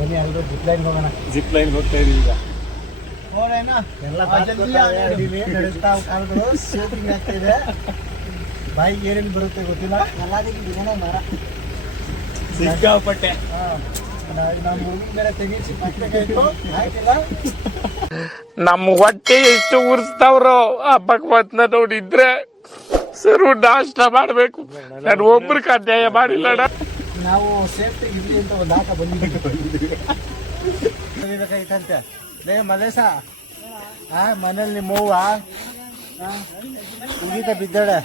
ಬನ್ನಿ ಎಲ್ಲರೂ zip line ಹೋಗೋಣ. ಜಿಪ್ ಲೈನ್ ಹೋಗ್ತಾ ಇದೀವಿ ಈಗ. ಎಲ್ಲ ಬಾಯಿಗೆ ಏನೇನು ಬರುತ್ತೆ ಗೊತ್ತಿಲ್ಲ. ಎಲ್ಲದಕ್ಕೆ ಮರ. ಸಿಕ್ಕಾಪಟ್ಟೆ. ನಮ್ಮ ಹುಡುಗಿನ ಮೇಲೆ ತೆಗಿಸಿ ಆಯ್ತಿಲ್ಲ? ನಮ್ಮ ಹೊಟ್ಟೆ ಎಷ್ಟು ಉರ್ಸ್ತಾವ್ರೋ ಆ ಭಗವಂತನ ನೋಡಿದ್ರೆ ಸರ್ ನಾಷ್ಟ ಮಾಡ್ಬೇಕು. ನಾನು ಒಬ್ರಿಗೆ ಅನ್ಯಾಯ ಮಾಡಿಲ್ಲಣ್ಣ ನಾವು ಸೇಫ್ಟಿ ಇರ್ಲಿ ಅಂತ ಒಂದು ಆಟ ಬಂದಿದ್ದೀವಿ. ಬೇಕಾಯ್ತಂತೆ ಲೇ ಮಲೇಶ ಆ ಮನೇಲಿ ನಿಮ್ಮ ಹೂವ ಹುಡುಗಿತ ಬಿದ್ದಾಳೆ.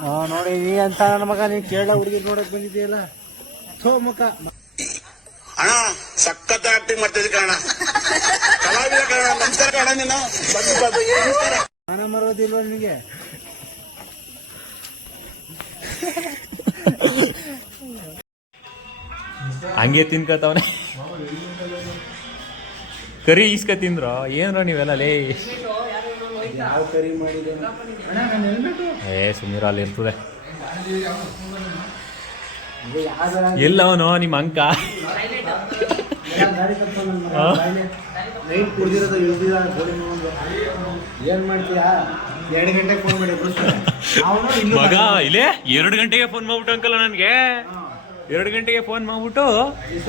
ಹಾ ನೋಡಿ ನೀ ಅಂತ ನನ್ನ ಮಗ ನೀನ್ ಕೇಳ ಹುಡುಗಿ ನೋಡಕ್ ಬಂದಿದ್ದೀಯಲ್ಲ. ಥೋ ಮುಖ. ಅಣ್ಣ ಸಖತ್ ಆಕ್ಟಿಂಗ್ ಮಾಡ್ತಿದ್ದೆ ಕಣ ಕಲಾವಿದ ಕಣ ನಮಸ್ಕಾರ ಕಣ ನೀನು. ಮನ ಮರೋದಿಲ್ವ ನಿನಗೆ? ಹಂಗೆ ತಿನ್ಕತವನೆ ಕರಿ ಈಸ್ಕ ತಿಂದ್ರ? ಏನ್ರ ನೀವೆಲ್ಲ, ಲೇ. ಏ ಸುಮೀರ ಅಲ್ಲಿ ಇರ್ತದೆ. ಎಲ್ಲ ಅವನು? ನಿಮ್ಮ ಅಂಕ. ಏನ್ ಮಾಡ್ತೀಯಾ? ಎರಡು ಗಂಟೆಗೆ ಫೋನ್ ಮಾಡಿ ಎಬ್ಬಿಸ್ತಾರೆ. ಅವ್ನು ಇನ್ನೂ ಮಗ ಇಲ್ಲೇ? ಎರಡು ಗಂಟೆಗೆ ಫೋನ್ ಮಾಡ್ಬಿಟ್ಟು ಅಂಕಲ್ ನನಗೆ? ಎರಡು ಗಂಟೆಗೆ ಫೋನ್ ಮಾಡ್ಬಿಟ್ಟು? ದಿವ್ಸ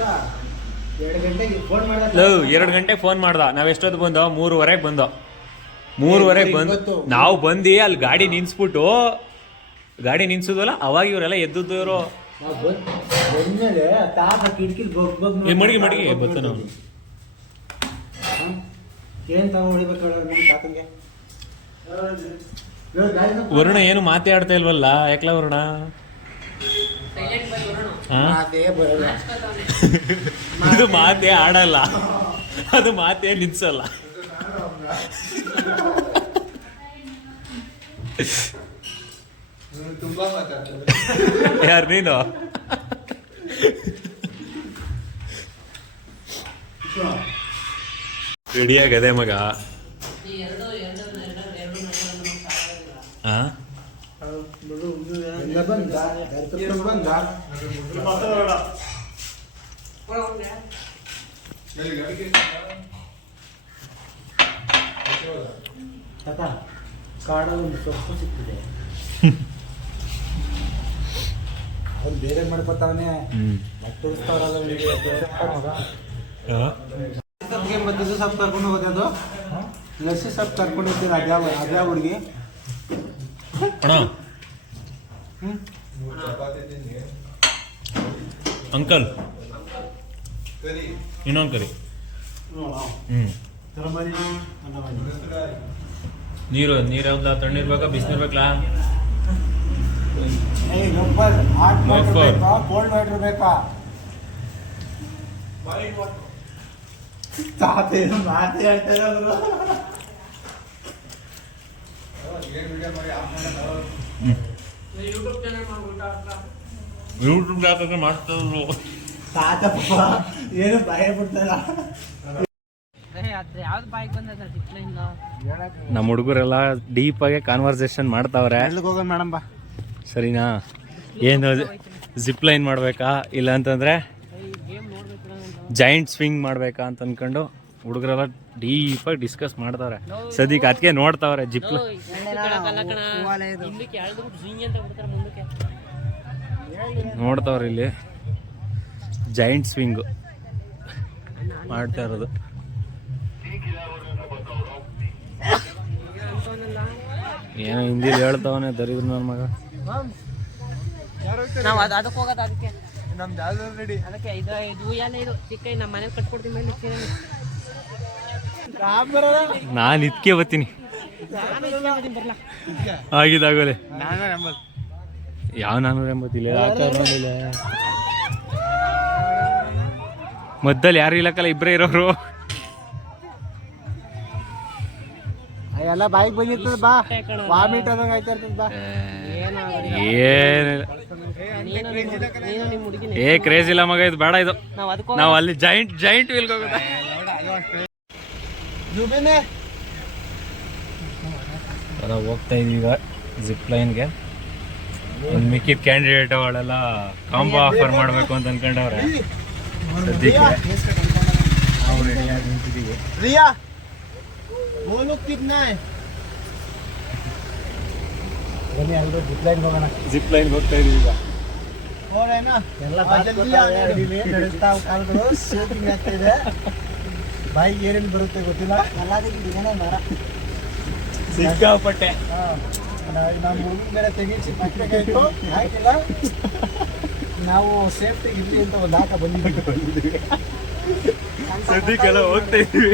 ಎರಡು ಗಂಟೆಗೆ ಫೋನ್ ಮಾಡಿದ ಲವ್ ಎರಡು ಗಂಟೆಗೆ ಫೋನ್ ಮಾಡ್ದ. ನಾವು ಎಷ್ಟೊತ್ತು ಬಂದೋ? ಮೂರುವರೆಗೆ ಬಂದೋ. ಮೂರುವರೆಗೆ ಬಂದು. ನಾವು ಬಂದು ಅಲ್ಲಿ ಗಾಡಿ ನಿನ್ಸ್ಬಿಟ್ಟು ಗಾಡಿ ನಿನ್ಸುದಲ್ಲ ಅವಾಗ ಇವರೆಲ್ಲ ಎದ್ದದ್ದು ಇವರು. ಮಡಿಗೆ ಮಡಿಗೆ ಬರ್ತಾನೆ ಅವ್ನು. ಏನ್ ತಗೊಂಡ್ ನಿಮ್ ತಾತಂಗೆ? ಇವಾಗ ಗಾಡಿನ ವರುಣ ಏನು ಮಾತಾಡ್ತಾ ಇಲ್ವಲ್ಲ? ಯಾಕಲ ವರುಣ? ಇದು ಮಾತೇ ಆಡಲ್ಲ. ಅದು ಮಾತೇ ನಿಲ್ಸಲ್ಲ. ಯಾರು ನೀನು? ರೆಡಿಯಾಗದೆ ಮಗ? ಒಂದು ಸೊಪ್ಪು ಸಿಕ್ತಿದೆ ಅವ್ನು ಬೇರೆ ಮಾಡ್ಕೊತಾವನೆ ಸೊಪ್ಪು ಕರ್ಕೊಂಡು ಹೋಗೋದು ಅದು? ಲಸ್ಸಿ ಸೊಪ್ಪು ಕರ್ಕೊಂಡು ಹೋಗ್ತೀನಿ ಅದ್ಯಾವ ಅದ್ಯಾವ ಹುಡುಗಿ. ಅಣ್ಣ. ಹ್ಮ್ ಅಂಕಲ್. ಇನ್ನೊಂದು ಕರಿ ಹ್ಮ್. ನೀರು ನೀರು ಯಾವ್ದ ತಣ್ಣೀರ್ ಬೇಕಾ ಬಿಸಿನೀರ್ ಬೇಕಲ್ಲ. ಬೇಕಾ ಕೋಲ್ಡ್ ವಾಟರ್ ಬೇಕಾ ತಾತೆ ಮಾತೆ ಹೇಳ್ತಾ ಇರೋದು ಯೂಟ್ಯೂಬ್ ಚಾನಲ್ ಮಾಡ್ತಾರು ತಾತ ಪಾಪ ಏನು ಭಯ ಬಿಡ್ತಾರ ನಮ್ಮ ಹುಡುಗರೆಲ್ಲ ಡೀಪ್ ಆಗಿ ಕಾನ್ವರ್ಸೇಷನ್ ಮಾಡ್ತಾವ್ರೆ. ಎಲ್ಲಿಗೆ ಹೋಗೋಣ ಮೇಡಮ್ ಬಾ. ಸರಿನಾ? ಏನು ಜಿಪ್ ಲೈನ್ ಮಾಡ್ಬೇಕಾ? ಇಲ್ಲ ಅಂತಂದ್ರೆ ಜಾಯಿಂಟ್ ಸ್ವಿಂಗ್ ಮಾಡ್ಬೇಕಾ ಅಂತ ಅನ್ಕೊಂಡು ಹುಡುಗರೆಲ್ಲ ಡೀಪಾಗಿ ಡಿಸ್ಕಸ್ ಮಾಡ್ತಾವ್ರೆ ಸದ್ಯಕ್ಕೆ ಅದಕ್ಕೆ ನೋಡ್ತಾವ್ರೆ ಜಿಪ್ ನೋಡ್ತಾವ್ರೆ ಇಲ್ಲಿ. ಜೈಂಟ್ ಸ್ವಿಂಗ್ ಮಾಡ್ತಾ ಇರೋದು. ಏನೋ ಹಿಂದಿಲಿ ಹೇಳ್ತಾವನೆ ದರಿದ್ರು ನನ್ನ ಮಗ. ನಾವು ಅದು ಅದಕ್ಕೆ ಹೋಗೋದು ಅದಕ್ಕೆ. ಅದಕ್ಕೆ ಇದು ಇದು ಎಲ್ಲ ಇದು. ಚಿಕ್ಕ ನಮ್ಮ ಮನೇಲಿ ಕಟ್ಕೊಡ್ತೀನಿ ಮೇಲೆ ನಾನು ಇದಕ್ಕೆ ಬರ್ತೀನಿ. ಬರಲ್ಲ ಆಗಿದಾಗಲೇ ಯಾವ ನಾನೂರ ಎಂಬತ್ತಿಲ್ಲ? ಮದ್ದಲ್ಲಿ ಯಾರು ಇಲ್ಲಕ್ಕಲ್ಲ ಇಬ್ಬರೇ ಇರೋರು. ಎಲ್ಲ ಬಾಯಿಗೆ ಬಂದಿರ್ತದ ಬಾ. ವಾಮಿಟ್ ಆದಂಗೆ ಆಯ್ತಾ ಇರ್ತದ ಬಾ. ಏನಿಲ್ಲ. ನೀನು ನೀನು ನಿಮ್ಮ ಹುಡುಗಿನ ಏ ಕ್ರೇಜ್ ಇಲ್ಲ ಮಗ ಇದು ಬೇಡ ಇದು. ನಾವು ಅಲ್ಲಿ ಜಾಯಿಂಟ್ ಜಾಯಿಂಟ್ ವೀಲ್ಗೆ ಹೋಗೋದ. ಅಲ್ಲ ಹೋಗ್ತಾ ಇದೀವಿ ಜಿಪ್ ಲೈನ್ಗೆ ಒಂದು ಮಿಕ್ಕಿದ ಕ್ಯಾಂಡಿಡೇಟ್ ಅವಳೆಲ್ಲ ಕಾಂಬೋ ಆಫರ್ ಮಾಡಬೇಕು ಅಂತ ಅನ್ಕೊಂಡವ್ರೆ. ಸದ್ಯಕ್ಕೆ ನಾವು ಜಿಪ್ ಲೈನ್ ಹೋಗೋಣ. ಜಿಪ್ ಹೋಗ್ತಾ ಇದೀವಿ ಈಗ. ಎಲ್ಲ ಕಾಲುಗಳು ಶೂಟಿಂಗ್ ಆಗ್ತಾ ಇದೆ. ಬಾಯಿಗೆ ಏನೇನು ಬರುತ್ತೆ ಗೊತ್ತಿಲ್ಲ? ಎಲ್ಲದಕ್ಕೆ ಏನೇ ಮರ. ಸಿಕ್ಕಾಪಟ್ಟೆ. ನಮ್ಮ ಹುಡುಗ ಬೇರೆ ತೆಗಿಸಿ ಪಕ್ಕಬೇಕಾಯ್ತು ಹಾಕಿಲ್ಲ ನಾವು ಸೇಫ್ಟಿ ಇರ್ಲಿ ಅಂತ ಒಂದು ಆಟ ಬಂದಿದ್ದೀವಿ. ಸದ್ಯಕ್ಕೆಲ್ಲ ಹೋಗ್ತಾ ಇದೀವಿ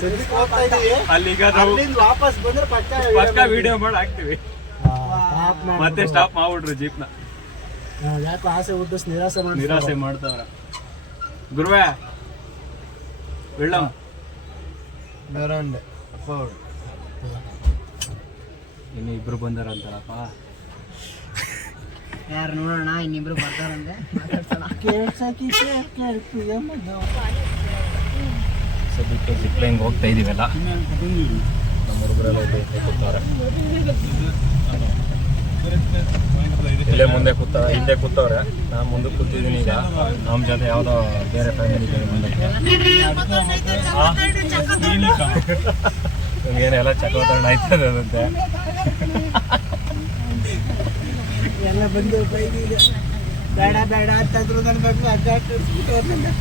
ಸದ್ಯಕ್ಕೆ ಹೋಗ್ತಾ ಇದೀವಿ ಅಲ್ಲಿಗ ನಾವು ಅಲ್ಲಿಂದ ವಾಪಸ್ ಬಂದ್ರೆ ಪಕ್ಕ ಪಕ್ಕ ವಿಡಿಯೋ ಮಾಡಿ ಹಾಕ್ತಿವಿ ಮತ್ತೆ ಸ್ಟಾಪ್ ಮಾಡ್ಬಿಟ್ರು ಜೀಪ್ನ ಯಾಕೋ ಆಸೆ ನಿರಾಸೆ ಮಾಡಿ ನಿರಾಸೆ ಮಾಡ್ತಾವ್ರ. ಗುರುವೆ വെള്ളം. ಬೇರೆ ಉಂಡೆ ಅಪ್ಪ ಇನ್ನು ಇಬ್ರು ಬಂದಾರಂತಾರಪ್ಪ ಯಾರು ನೋಡೋಣ ಇನ್ನಿಬ್ರು ಬರ್ತಾರಂತೆ ಸೊ ಬಿಟ್ಟು ಜಿಪ್ ಲೈನ್ಗೆ ಹೋಗ್ತಾ ಇದೀವಲ್ಲ ನಮ್ಮ ಹುಡುಗರೆಲ್ಲ ಇದೆ ಇಲ್ಲೇ ಮುಂದೆ ಕೂತ ಹಿಂದೆ ಕೂತವ್ರೆ. ನಾನು ಮುಂದೆ ಕೂತಿದ್ದೀನಿ ಈಗ. ನಮ್ಮ ಜೊತೆ ಯಾವುದೋ ಬೇರೆ ಫ್ಯಾಮಿಲಿ ಇದ್ದಾರೆ ಮುಂದೆ ನಮಗೇನೆಲ್ಲ ಚಕ್ರವರ್ಣ ಆಯ್ತದೆ ಅದಂತೆ ಎಲ್ಲ ಬಂದು ಬೇಡ ಬೇಡ ಹಗ್ಗ ಹಾಕಿಸ್ಬಿಟ್ಟು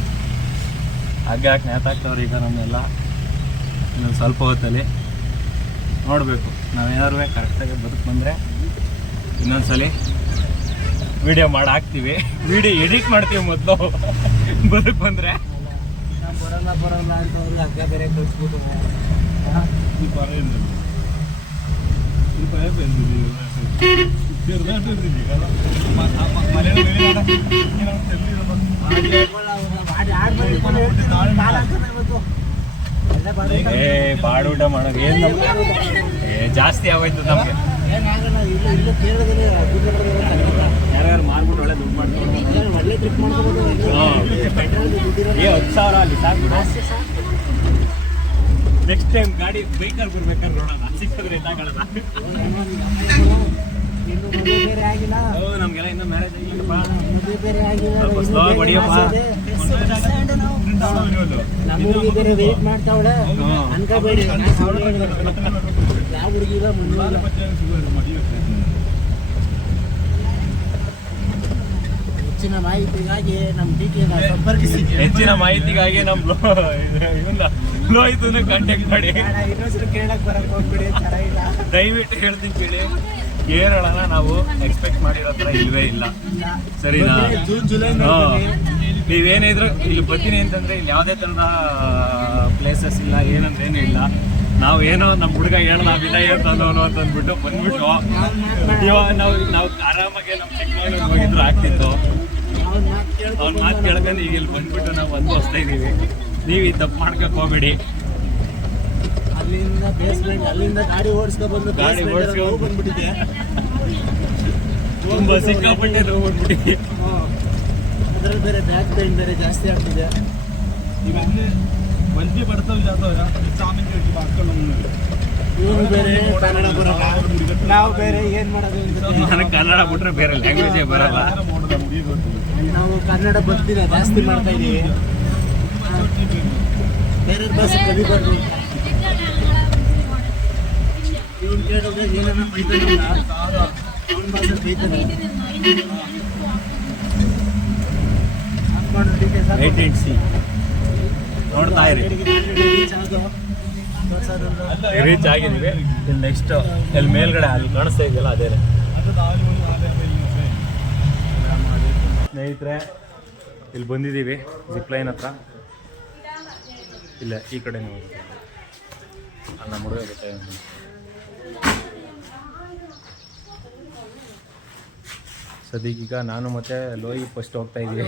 ಹಾಗೆ ಹಾಕಿ ನೇತಾಕ್ತವ್ರು ಈಗ ನಮ್ಮೆಲ್ಲ ಇನ್ನೊಂದು ಸ್ವಲ್ಪ ಹೊತ್ತಲ್ಲಿ ನೋಡಬೇಕು. ನಾವೇನಾದ್ರು ಕರೆಕ್ಟಾಗಿ ಬದುಕು ಬಂದರೆ ಇನ್ನೊಂದ್ಸಲಿ ವಿಡಿಯೋ ಮಾಡಿ ಹಾಕ್ತೀವಿ. ವಿಡಿಯೋ ಎಡಿಟ್ ಮಾಡ್ತೀವಿ ಮೊದಲು. ಬದುಕು ಬಂದರೆ. ಬರಲ್ಲ ಬರಲ್ಲ ಅಂತ ಬಾಡ ಊಟ ಮಾಡೋದು. ಏನು ಜಾಸ್ತಿ ಆಗೋಯ್ತು ನಮಗೆ. ಯಾರ್ಯಾರು ಮಾರ್ಬಿಟ್ಟು ಒಳ್ಳೆ ದುಡ್ಡು ಮಾಡ್ಕೊಂಡು ಒಳ್ಳೆ ಟ್ರಿಪ್ ಮಾಡ್ಬೋದು ಏ ಹತ್ತು ಸಾವಿರ ಅಲ್ಲಿ ಸಾಕು ನೆಕ್ಸ್ಟ್ ಟೈಮ್ ಗಾಡಿ ಬೈಕಲ್ಲಿ ಬರ್ಬೇಕಾದ್ರೆ ನೋಡೋಣ ಸಿಕ್ಕಿದ್ರೆ ಓ ನಮಗೆಲ್ಲ ಇನ್ನೂ ಮ್ಯಾರೇಜ್ ಆಗಿಲ್ಲಪ್ಪ ಮಾಡ್ತಾವಳೆ. ಅನ್ಕೋಬೇಡಿ ಯಾವ ಹುಡುಗಿ ಇಲ್ಲ ಮುಂದೆ ಇಲ್ಲ. ಹೆಚ್ಚಿನ ಮಾಹಿತಿಗಾಗಿ ನಮ್ಮ ಡಿ ಟಿ ಸಂಪರ್ಕಿಸಿ ಹೆಚ್ಚಿನ ಮಾಹಿತಿಗಾಗಿ ನಮ್ಮ ಇವನ್ನ ಲೋಹಿತನ ಕಾಂಟ್ಯಾಕ್ಟ್ ಮಾಡಿ. ಇನ್ನೊಂದ್ಸಲ ಕೇಳಕ್ ಬರಕ್ ಹೋಗ್ಬಿಡಿ ಚೆನ್ನಾಗಿಲ್ಲ ದಯವಿಟ್ಟು ಹೇಳ್ತೀನಿ ಕೇಳಿ. ಕೇರಳನ ನಾವು ಎಕ್ಸ್ಪೆಕ್ಟ್ ಮಾಡಿರೋ ಥರ ಇಲ್ವೇ ಇಲ್ಲ. ಸರಿನಾ ಜೂನ್ ಜುಲೈ. ನೀವೇನಿದ್ರು ಇಲ್ಲಿ ಬರ್ತೀನಿ ಅಂತಂದ್ರೆ ಇಲ್ಲಿ ಯಾವುದೇ ಥರದ ಪ್ಲೇಸಸ್ ಇಲ್ಲ ಏನಂದ್ರೆ ಏನೂ ಇಲ್ಲ. ನಾವು ಏನೋ ನಮ್ಮ ಹುಡುಗ ಹೇಳ್ದ ವಿನಯ್ ಅಂತಂದವನು ಅಂತ ಅಂದ್ಬಿಟ್ಟು ಬಂದ್ಬಿಟ್ಟು ಇವಾಗ ನಾವು ನಾವು ಆರಾಮಾಗಿ ನಮ್ಮ ಚಿಕ್ಕಮಗಳೂರಿಗೆ ಹೋಗಿದ್ರು ಆಗ್ತಿತ್ತು. ಅವ್ನ ಮಾತು ಕೇಳ್ಕೊಂಡು ಈಗ ಇಲ್ಲಿ ಬಂದ್ಬಿಟ್ಟು ನಾವು ಅನುಭವಿಸ್ತಾ ಇದೀವಿ. ನೀವು ಈ ತಪ್ಪು ಮಾಡ್ಕೊಕ್ ಹೋಗ್ಬೇಡಿ. ಅಲ್ಲಿಂದ ಬೇಸ್ಮೆಂಟ್ ಅಲ್ಲಿಂದ ಗಾಡಿ ಓಡಿಸ್ಕೊ ಬಂದು ಗಾಡಿ ಓಡಿಸ್ಕೊ ಬಂದ್ಬಿಟ್ಟಿದೆ ತುಂಬಾ ಸಿಕ್ಕಾಪಟ್ಟೆ ನೋವು ಬಂದ್ಬಿಟ್ಟು ಅದ್ರಲ್ಲಿ ಬೇರೆ ಬ್ಯಾಕ್ ಪೇನ್ ಬೇರೆ ಜಾಸ್ತಿ ಆಗ್ತಿದೆ വലിയ പഠിത്തമില്ലാത്തവരാ ಇವನು ಬೇರೆ ಕನ್ನಡ ಬರಲ್ಲ ನಾವು ಬೇರೆ ಏನ್ ಮಾಡೋದು ಅಂತ ನನಗೆ ಕನ್ನಡ ಬಿಟ್ರೆ ಬೇರೆ ಲ್ಯಾಂಗ್ವೇಜೇ ಬರಲ್ಲ ನಾವು ಕನ್ನಡ ಭಕ್ತಿನ ಜಾಸ್ತಿ ಮಾಡ್ತಾ ಇದೀವಿ ಬೇರೆ ಭಾಷೆ ಕಲಿಬಾರ್ದು ಇವನ್ ಕೇಳಿದ್ರೆ ಏನನ್ನ ಬೈತಾನಲ್ಲ ಅವನ ಭಾಷೆ ಬೈತಾನೆ ಅನ್ಕೊಂಡು details ನೋಡ್ತಾ ಇರಿ. ರೀಚ್ ಆಗಿದ್ದೀವಿ ನೆಕ್ಸ್ಟ್ ಇಲ್ಲಿ ಮೇಲ್ಗಡೆ ಅಲ್ಲಿ ಕಾಣಿಸ್ತಾ ಇದೆಯಲ್ಲ ಅದೇ ಸ್ನೇಹಿತರೆ, ಇಲ್ಲಿ ಬಂದಿದ್ದೀವಿ ಜಿಪ್ ಲೈನ್ ಹತ್ರ. ಇಲ್ಲ, ಈ ಕಡೆ ನೀವು ಅಲ್ಲಿ, ನಮ್ಮ ಹುಡುಗ ಸದ್ಯಕ್ಕೀಗ ನಾನು ಮತ್ತೆ ಲೋಯಿ ಫಸ್ಟ್ ಹೋಗ್ತಾ ಇದ್ದೀವಿ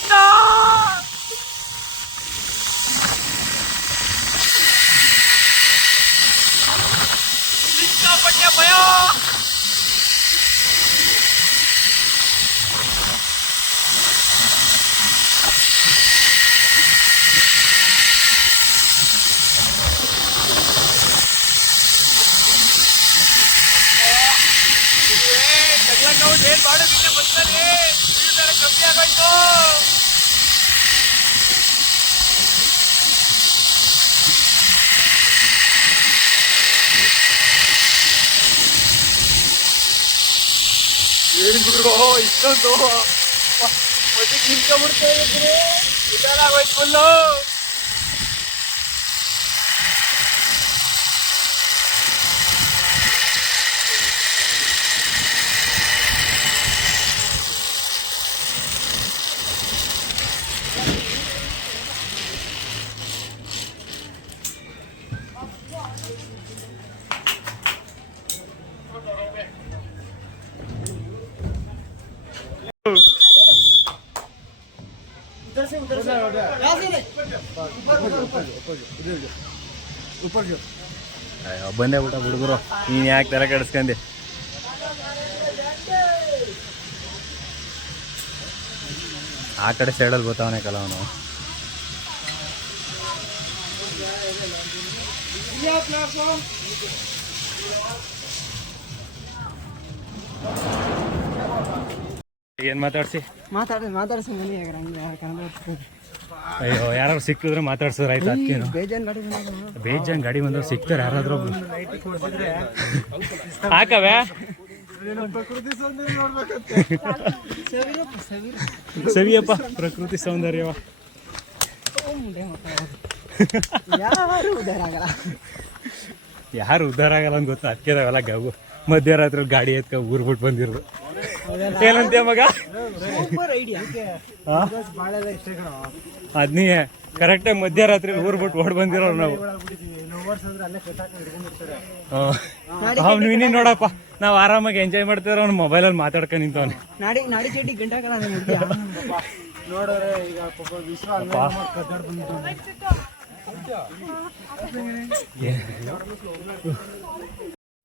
ಭಯ ಏನ್ ಮಾಡೋದಿಲ್ಲ ಬರ್ತಾರೆ ಕಮ್ಮಿ ಆಗೋಯ್ತು ಏನ್ ಬಿಡ್ರೋ ಇಷ್ಟೊಂದು. ಮತ್ತೆ ನಿಂತ್ಕೊಂಡ್ಬಿಡ್ತಾ ಇದ್ರೆ ಫುಲ್ಲು. ಅಯ್ಯೋ ಬಂದೇ ಬಿಟ್ಟ ಹುಡುಗರು. ನೀನ್ ಯಾಕೆ ತರ ಕೆಡಿಸ್ಕೊಂಡೆ? ಆ ಕಡೆ ಸೈಡಲ್ಲಿ ಬರ್ತಾವನೆ ಕಲ ಅವನು. ಏನ್ ಮಾತಾಡ್ಸಿ? ಮಾತಾಡಿ ಮಾತಾಡ್ಸಿ ಅಯ್ಯೋ ಯಾರು ಸಿಕ್ಕಿದ್ರೆ ಮಾತಾಡ್ಸಿದ್ರೆ ಆಯ್ತು ಅದಕ್ಕೇನು ಬೇಜಾನ್ ಗಾಡಿ ಬೇಜಾನ್ ಗಾಡಿ ಬಂದ್ರೆ ಸಿಗ್ತಾರೆ ಯಾರಾದ್ರೂ ಒಬ್ರು. ಹಾಕವೆ ಸವಿಯಪ್ಪ ಪ್ರಕೃತಿ ಸೌಂದರ್ಯವ. ಯಾರು ಉದ್ದಾರ ಆಗಲ್ಲ. ಯಾರು ಉದ್ಧಾರ ಆಗಲ್ಲ ಅಂತ ಗೊತ್ತಾ? ಅದಕ್ಕೆ ಗಬು ಗವು. ಮಧ್ಯರಾತ್ರಿ ಗಾಡಿ ಎತ್ಕ ಊರ್ಬಿಟ್ಟು ಬಂದಿರೋದು. ಏನಂತೀಯ ಮಗ? ಅದ್ನೇ ಕರೆಕ್ಟಾಗಿ ಮಧ್ಯರಾತ್ರಿ ಊರ್ ಬಿಟ್ಟು ಓಡ್ ಬಂದಿರೋ ನಾವು. ಅವ್ನು ವಿನಿ ನೋಡಪ್ಪ. ನಾವು ಆರಾಮಾಗಿ ಎಂಜಾಯ್ ಮಾಡ್ತಿರೋ ಅವ್ನು ಮೊಬೈಲಲ್ಲಿ ಮಾತಾಡ್ಕೊಂಡು ನಿಂತವನೆ.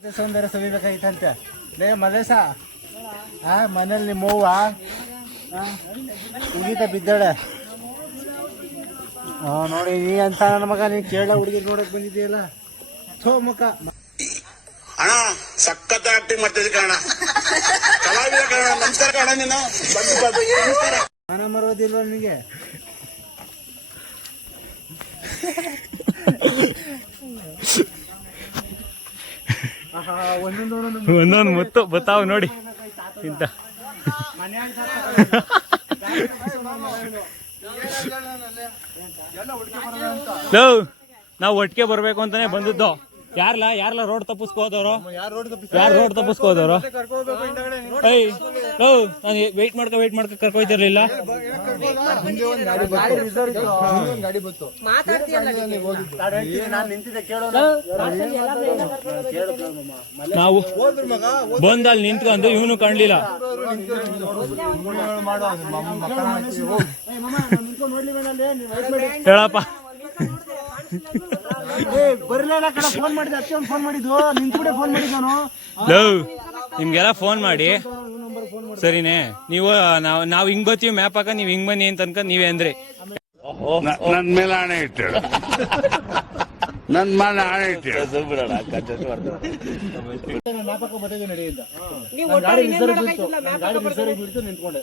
ಸೌಂದರ್ಯ ಸವಿಬೇಕಾಗಿತ್ತಂತೆ. ಲೇ ಮಲೇಶ ಆ ಮನೇಲಿ ನಿಮ್ಮ ಅವ್ವ ಹುಡುಗಿತ ಬಿದ್ದಾಳೆ. ಹಾ ನೋಡಿ ನೀ ಅಂತ ನನ್ನ ಮಗ ನೀನ್ ಕೇಳ ಹುಡುಗಿ ನೋಡಕ್ ಬಂದಿದ್ದೀಯಲ್ಲ? ಥೋ ಮುಖ. ಅಣ್ಣ ಸಖತ್ ಆಕ್ಟಿಂಗ್ ಮಾಡ್ತಿದ್ದೆ ಕಣ ಕಲಾವಿದ ಕಣ ನಮಸ್ಕಾರ ಕಣ ನೀನು. ನಮಸ್ಕಾರ. ಮಾನ ಮರೋದಿಲ್ವ ನಿಮಗೆ ಆಹಾ, ಒಂದೊಂದು ಒಂದೊಂದು ಒಂದೊಂದು ಮುತ್ತು ಬತ್ತಾವ್ ನೋಡಿ. ಲವ್ ನಾವು ಒಟ್ಟಿಗೆ ಬರ್ಬೇಕು ಅಂತಾನೆ ಬಂದಿದ್ದು. ಯಾರ್ಲ? ಯಾರ್ಲ ರೋಡ್ ತಪ್ಪಿಸ್ಕೋದವ್ರು ಯಾರು ರೋಡ್ ತಪ್ಪಿಸ್ಕೋದವ್ರು ಐ ಹೌ ನಾನು ವೆಯ್ಟ್ ಮಾಡ್ಕೊ ವೆಯ್ಟ್ ಮಾಡ್ಕೊ ಕರ್ಕೊಯ್ತಿರ್ಲಿಲ್ಲ? ನಾನು ನಿಂತಿದ್ದೆ ಕೇಳೋ ನಾವು ಬಂದಲ್ಲಿ ಅಲ್ಲಿ ನಿಂತ್ಕೊಂಡು ಇವನು ಕಾಣ್ಲಿಲ್ಲ ಹೇಳಪ್ಪ. ಬರಲಿಲ್ಲ ಫೋನ್ ಮಾಡಿದ್ದೆ ಅತ್ತೆ ಫೋನ್ ಮಾಡಿದ್ದು. ನಿನ್ ಕೂಡ ಫೋನ್ ಮಾಡಿದ್ ನಾನು ಲವ್ ನಿಮ್ಗೆಲ್ಲ ಫೋನ್ ಮಾಡಿ. ಸರಿನೇ. ನೀವು ನಾವು ನಾವು ಹಿಂಗ್ ಬರ್ತೀವಿ ಮ್ಯಾಪ್ ಹಾಕ ನೀವು ಹಿಂಗ್ ಬನ್ನಿ ಅಂತ ಅನ್ಕ ನೀವೇ ಅಂದ್ರಿ. ನನ್ ಮೇಲೆ ಆಣೆ ನನ್ನ ನನ್ ಮೇಲೆ ಬರ್ತದೆ ನಡೆಯಿಂದ. ಗಾಡಿ ರಿಸರ್ವ್ ಬಿಡ್ತು ನಿಂತ್ಕೊಂಡೆ.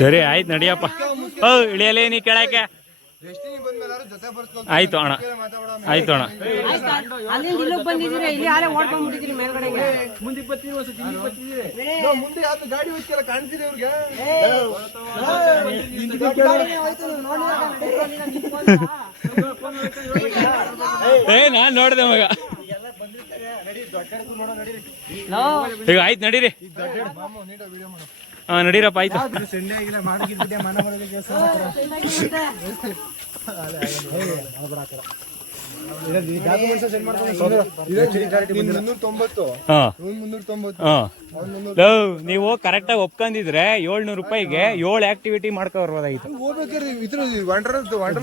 ಸರಿ ಆಯ್ತು ನಡಿಯಪ್ಪ. ಓ ಇಳಿಯಲೇ ನೀ ಕೇಳಕ್ಕೆ. ಆಯ್ತು ಅಣ್ಣ. ಆಯ್ತು ಅಣ್ಣ. ಏ ನಾನ್ ನೋಡ್ದೆ ಮಗ. ಈಗ ಆಯ್ತು ನಡೀರಿ ಹಾ ನಡೀರಪ್ಪ ಆಯ್ತು ಸಂಡೆ ಕರೆಕ್ಟ್ ಆಗಿ ನೀವು ಒಪ್ಕೊಂಡಿದ್ರೆ ಏಳ್ನೂರು ರೂಪಾಯಿಗೆ ಏಳು ಆಕ್ಟಿವಿಟಿ ಮಾಡ್ಕೊ ಬರ್ಬೋದಾಗಿತ್ತು ಹೋಗ್ಬೇಕಾದ್ರೆ ಇದ್ರ ವಂಡರ್ ವಂಡರ್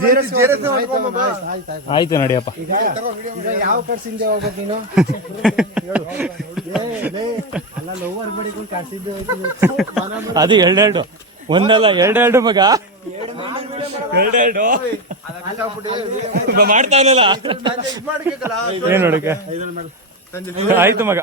ಆಯ್ತು ನಡಿಯಪ್ಪ. ಯಾವ ಹೋಗ್ಬೇಕು ನೀನು? ಅದು ಲೇ, ಒಂದಲ್ಲ ಎರಡೆರಡು ಮಗ? ಎರಡೆರಡು? ಮಾಡ್ತಾವಲ್ಲ ಏನ್ ನೋಡಕ್ಕೆ ಆಯ್ತು ಮಗ.